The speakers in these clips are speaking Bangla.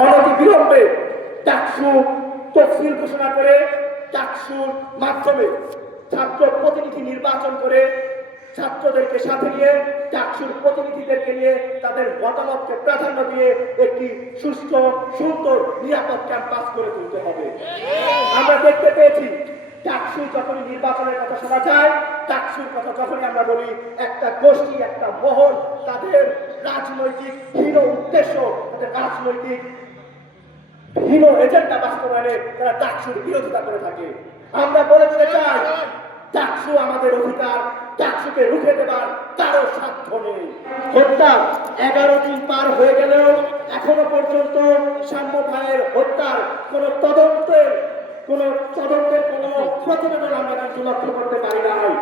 অনতি বিলম্বে চাকসু তফসিল ঘোষণা করে চাকসুর মাধ্যমে ছাত্র প্রতিনিধি নির্বাচন করে ছাত্রদেরকে সাথে নিয়ে চাকসুর প্রতিনিধিদেরকে নিয়ে তাদের মতামতকে প্রাধান্য দিয়ে একটি সুস্থ সুন্দর, নিরাপদ ক্যাম্পাস করে তুলতে হবে। আমরা দেখতে পেয়েছি, চাকসু যখনই নির্বাচনের কথা শোনা যায়, চাকসুর কথা যখনই আমরা বলি, একটা গোষ্ঠী, একটা মহল, তাদের রাজনৈতিক হীন উদ্দেশ্য, তাদের রাজনৈতিক হীন এজেন্ডা বাস্তবায়নে তারা চাকসুর বিরোধিতা করে থাকে। আমরা বলে দিতে চাই চাকসু আমাদের অধিকার চাকসুকে রুখে দেবার কারও সাধ্য নেই। হত্যা এগারো দিন পার হয়ে গেলেও এখনও পর্যন্ত সাম্য ভাইয়ের হত্যার কোন তদন্তের কোন তদন্তের কোন প্রতিবেদন আমরা কিন্তু লক্ষ্য করতে পারি নাই।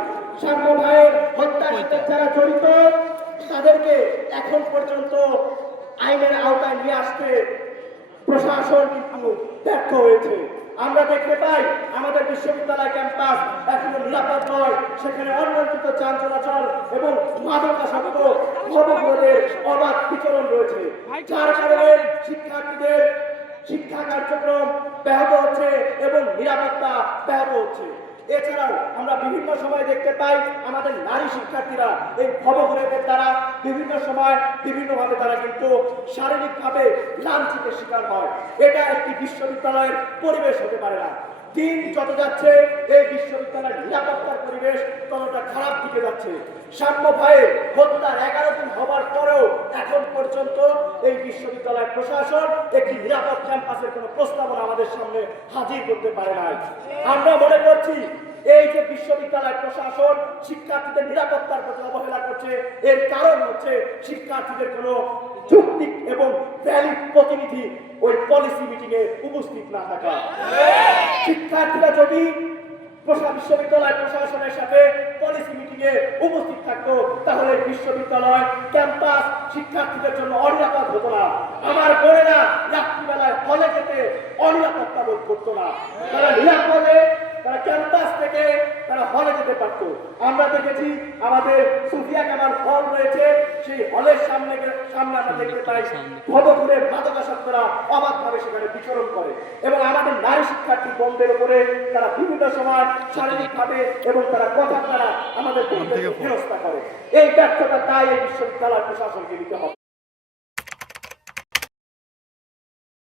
সাম্য ভাইয়ের হত্যার সাথে যারা জড়িত, তাদেরকে এখন পর্যন্ত আইনের আওতায় নিয়ে আসতে প্রশাসন কিন্তু ব্যর্থ হয়েছে। আমরা দেখতে পাই আমাদের বিশ্ববিদ্যালয় ক্যাম্পাস এখনও নিরাপদ নয়। সেখানে অনিয়ন্ত্রিত যান চলাচল এবং মাদকাসক্ত ভবগুলোদের অবাধ বিচরণ রয়েছে। যার কারণে শিক্ষার্থীদের শিক্ষা কার্যক্রম ব্যাহত হচ্ছে এবং নিরাপত্তা ব্যাহত হচ্ছে। এছাড়াও আমরা বিভিন্ন সময় দেখতে পাই আমাদের নারী শিক্ষার্থীরা এই ভবঘুরেদের দ্বারা বিভিন্ন সময় বিভিন্নভাবে তারা কিন্তু শারীরিকভাবে লাঞ্ছিতের শিকার হয়। এটা একটি বিশ্ববিদ্যালয়ের পরিবেশ হতে পারে না। দিন যত যাচ্ছে, এই বিশ্ববিদ্যালয়ের নিরাপত্তার পরিবেশ ততটা খারাপ দিকে যাচ্ছে। সাম্য ভয়ে হত্যার এগারো দিন হবার পরেও এখন পর্যন্ত এই বিশ্ববিদ্যালয় প্রশাসন একটি নিরাপদ ক্যাম্পাসের কোনো প্রস্তাবনা আমাদের সামনে হাজির করতে পারে নাই। আমরা মনে করছি এই যে বিশ্ববিদ্যালয় প্রশাসন শিক্ষার্থীদের নিরাপত্তার প্রতি অবহেলা করছে, এর কারণ হচ্ছে শিক্ষার্থীদের কোনো যৌক্তিক এবং ভ্যালিড প্রতিনিধি ওই পলিসি মিটিং এ উপস্থিত না থাকা। শিক্ষার্থীরা যদি প্রশা বিশ্ববিদ্যালয় প্রশাসনের সাথে পলিসি মিটিং এ উপস্থিত থাকতো, তাহলে বিশ্ববিদ্যালয় ক্যাম্পাস শিক্ষার্থীদের জন্য অনিরাপদ হতো না। আমার বোনেরা রাত্রিবেলায় হলে যেতে অনিরাপত্তা বোধ করতো না। তারা নিরাপদে, তারা ক্যাম্পাস থেকে তারা হলে যেতে পারত। আমরা দেখেছি আমাদের সুফিয়া কামাল হল সেই হলের সামনে সামনে আমরা দেখতে পাই ভবপুরের মাদকাসক্তরা অবাধভাবে সেখানে বিচরণ করে এবং আমাদের নারী শিক্ষার্থী বন্ধের উপরে তারা বিভিন্ন সময় শারীরিকভাবে এবং তারা কথা দ্বারা আমাদের হেনস্থা করে। এই ব্যর্থতা তাই এই বিশ্ববিদ্যালয় প্রশাসনকে নিতে হবে।